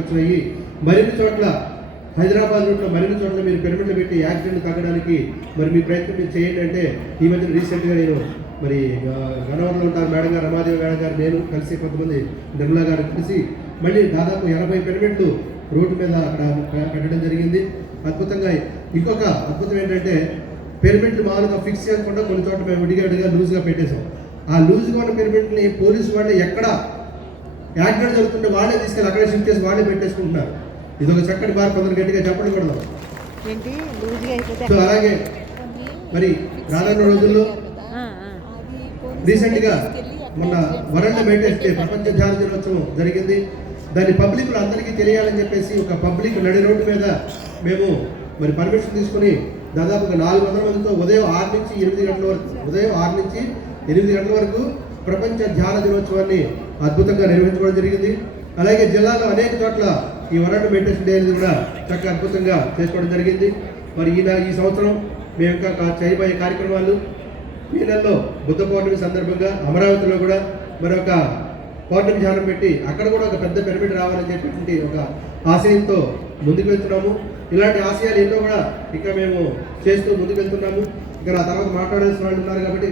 వచ్చినాయి. మరిన్ని చోట్ల హైదరాబాద్ రూట్లో మరిన్ని చోట్ల మీరు పిరమిడ్లు పెట్టి యాక్సిడెంట్ తగ్గడానికి మరి మీ ప్రయత్నం మీరు చేయండి అంటే ఈ మధ్య రీసెంట్గా నేను మరి గన్నవరంలో ఉంటారు మేడం గారు, రమాదేవి మేడం గారు, నేను కలిసి కొంతమంది నిర్మలా గారు కలిసి మళ్ళీ దాదాపు 80 పిరమిడ్లు రోడ్డు మీద అక్కడ కట్టడం జరిగింది. అద్భుతంగా ఇంకొక అద్భుతం ఏంటంటే పిరమిడ్లు మామూలుగా ఫిక్స్ చేయకుండా కొన్ని చోట్ల మేము విడిగా లూజ్గా పెట్టేసాం. ఆ లూజ్గా ఉన్న పిరమిడ్ని పోలీసు వాళ్ళు ఎక్కడ యాక్సిడెంట్ జరుగుతుంటే వాళ్ళే తీసుకెళ్ళి అక్కడే షిఫ్ట్ చేసి వాళ్ళే పెట్టేసుకుంటున్నారు. ఇది ఒక చక్కటి బార్, కొందరు గట్టిగా చెప్పడం కూడా. సో అలాగే మరి రానున్న రోజుల్లో రీసెంట్గా మొన్న వరల్డ్ మెడిటేషన్ డే, ప్రపంచ ధ్యాన దినోత్సవం జరిగింది. దాన్ని పబ్లిక్లు అందరికీ తెలియాలని చెప్పేసి ఒక పబ్లిక్ నడి రోడ్డు మీద మేము మరి పర్మిషన్ తీసుకుని దాదాపుగా 400 మందితో ఉదయం 6 నుంచి 8 గంటల వరకు ప్రపంచ ధ్యాన దినోత్సవాన్ని అద్భుతంగా నిర్వహించుకోవడం జరిగింది. అలాగే జిల్లాలో అనేక చోట్ల ఈ వరల్డ్ మెడిటేషన్ డే అనేది కూడా చక్కగా అద్భుతంగా చేసుకోవడం జరిగింది. మరి ఈ సంవత్సరం మేము ఇంకా చేయబోయే కార్యక్రమాలు ఈ నెలలో బుద్ధ పౌర్ణమి సందర్భంగా అమరావతిలో కూడా మరొక పౌర్ణమి ధ్యానం పెట్టి అక్కడ కూడా ఒక పెద్ద పిరమిడ్ రావాలని చెప్పేటువంటి ఒక ఆశయంతో ముందుకు వెళ్తున్నాము. ఇలాంటి ఆశయాలు ఎన్నో కూడా ఇంకా మేము చేస్తూ ముందుకు వెళ్తున్నాము. ఇంకా నా తర్వాత మాట్లాడాల్సిన వాళ్ళు ఉన్నారు కాబట్టి